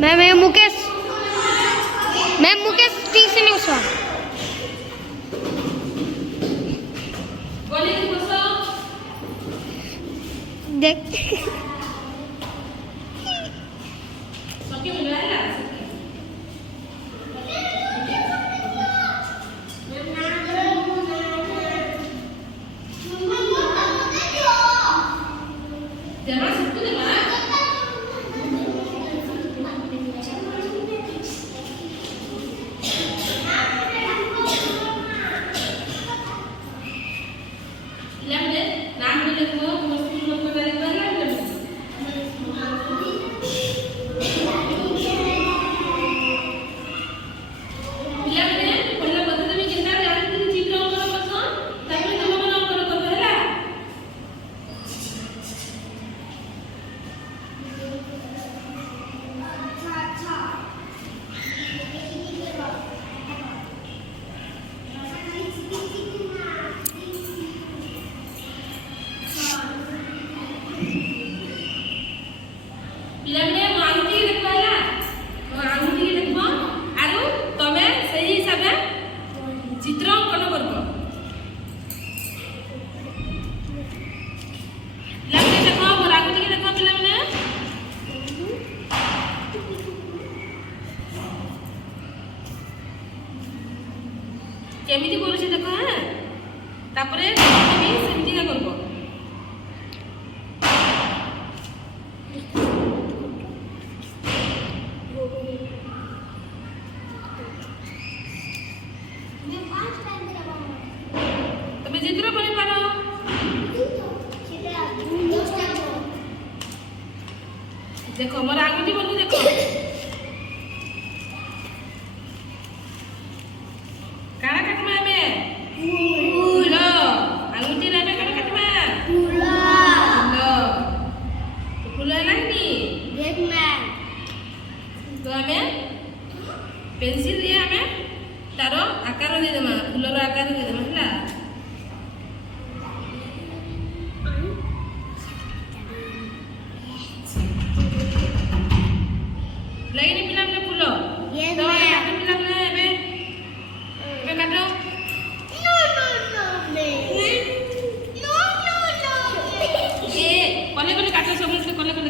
मैं Mukesh TC news देख केमिति करूछि देखो हां तापरे भी सेमति का करबो मैं 5 टाइम करबो तमे जितरो बनि पारो सेटा 10 टाइम देखो मोर आंगुठी बनु देखो काना काटमा हमें फूल आंगुठी रे काना काटमा फूल तो फूल लानी देख मैं तो हमें पेंसिल दिए हमें तारो आकार दे देमा फूलर आकार दे देमा हला लाइनी पिला में फूल Yes, तो ma'am. काटो पिला में बे काटो नो ये ये कोले कोले काटो सब कले कले